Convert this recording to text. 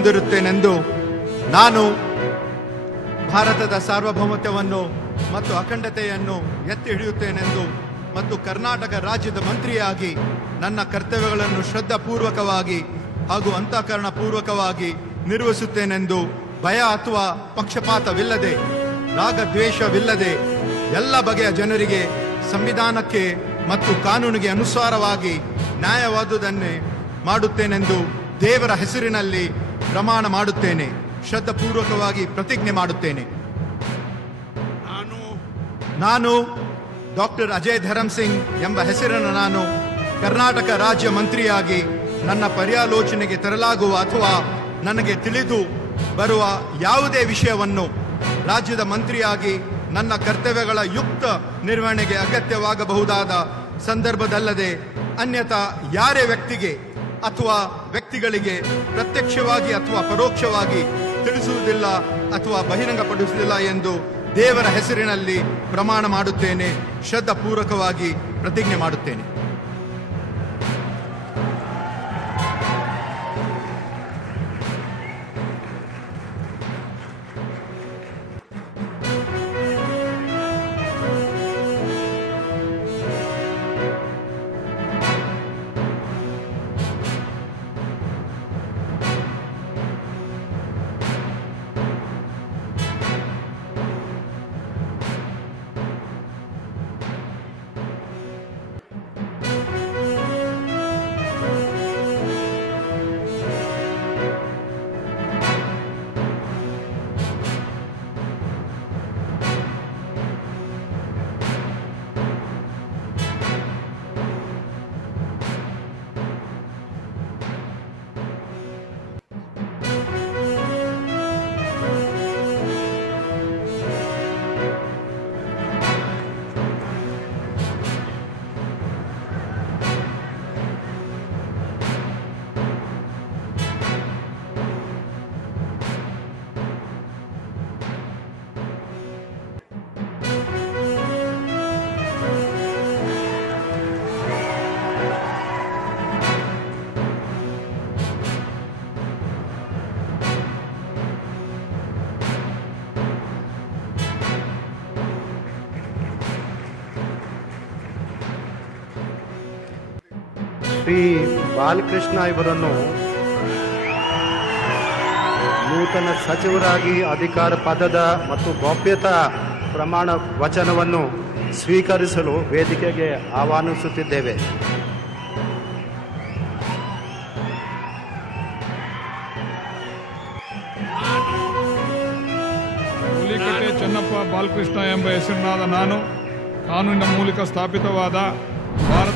ಹೊಂದಿರುತ್ತೇನೆಂದು, ನಾನು ಭಾರತದ ಸಾರ್ವಭೌಮತ್ವವನ್ನು ಮತ್ತು ಅಖಂಡತೆಯನ್ನು ಎತ್ತಿ ಹಿಡಿಯುತ್ತೇನೆಂದು ಮತ್ತು ಕರ್ನಾಟಕ ರಾಜ್ಯದ ಮಂತ್ರಿಯಾಗಿ ನನ್ನ ಕರ್ತವ್ಯಗಳನ್ನು ಶ್ರದ್ಧಾಪೂರ್ವಕವಾಗಿ ಹಾಗೂ ಅಂತಃಕರಣಪೂರ್ವಕವಾಗಿ ನಿರ್ವಹಿಸುತ್ತೇನೆಂದು ಭಯ ಅಥವಾ ಪಕ್ಷಪಾತವಿಲ್ಲದೆ, ರಾಗದ್ವೇಷವಿಲ್ಲದೆ ಎಲ್ಲ ಬಗೆಯ ಜನರಿಗೆ ಸಂವಿಧಾನಕ್ಕೆ ಮತ್ತು ಕಾನೂನಿಗೆ ಅನುಸಾರವಾಗಿ ನ್ಯಾಯವಾದುದನ್ನೇ ಮಾಡುತ್ತೇನೆಂದು ದೇವರ ಹೆಸರಿನಲ್ಲಿ ಪ್ರಮಾಣ ಮಾಡುತ್ತೇನೆ. ಶ್ರದ್ಧಾಪೂರ್ವಕವಾಗಿ ಪ್ರತಿಜ್ಞೆ ಮಾಡುತ್ತೇನೆ. ನಾನು ಡಾಕ್ಟರ್ ಅಜಯ್ ಧರಮ್ ಸಿಂಗ್ ಎಂಬ ಹೆಸರನ್ನು ನಾನು ಕರ್ನಾಟಕ ರಾಜ್ಯ ಮಂತ್ರಿಯಾಗಿ ನನ್ನ ಪರ್ಯಾಲೋಚನೆಗೆ ತರಲಾಗುವ ಅಥವಾ ನನಗೆ ತಿಳಿದು ಬರುವ ಯಾವುದೇ ವಿಷಯವನ್ನು ರಾಜ್ಯದ ಮಂತ್ರಿಯಾಗಿ ನನ್ನ ಕರ್ತವ್ಯಗಳ ಯುಕ್ತ ನಿರ್ವಹಣೆಗೆ ಅಗತ್ಯವಾಗಬಹುದಾದ ಸಂದರ್ಭದಲ್ಲದೆ ಅನ್ಯಥಾ ಯಾರೇ ವ್ಯಕ್ತಿಗೆ ಅಥವಾ ವ್ಯಕ್ತಿಗಳಿಗೆ ಪ್ರತ್ಯಕ್ಷವಾಗಿ ಅಥವಾ ಪರೋಕ್ಷವಾಗಿ ತಿಳಿಸುವುದಿಲ್ಲ ಅಥವಾ ಬಹಿರಂಗಪಡಿಸುವುದಿಲ್ಲ ಎಂದು ದೇವರ ಹೆಸರಿನಲ್ಲಿ ಪ್ರಮಾಣ ಮಾಡುತ್ತೇನೆ. ಶ್ರದ್ಧಾಪೂರ್ವಕವಾಗಿ ಪ್ರತಿಜ್ಞೆ ಮಾಡುತ್ತೇನೆ. ಶ್ರೀ ಬಾಲಕೃಷ್ಣ ಇವರನ್ನು ನೂತನ ಸಚಿವರಾಗಿ ಅಧಿಕಾರ ಪದದ ಮತ್ತು ಗೌಪ್ಯತಾ ಪ್ರಮಾಣ ವಚನವನ್ನು ಸ್ವೀಕರಿಸಲು ವೇದಿಕೆಗೆ ಆಹ್ವಾನಿಸುತ್ತಿದ್ದೇವೆ. ಹುಲಿಕಟ್ಟೆ ಚೆನ್ನಪ್ಪ ಬಾಲಕೃಷ್ಣ ಎಂಬ ಹೆಸರಿನಾದ ನಾನು ಕಾನೂನಿನ ಮೂಲಕ ಸ್ಥಾಪಿತವಾದ ಭಾರತ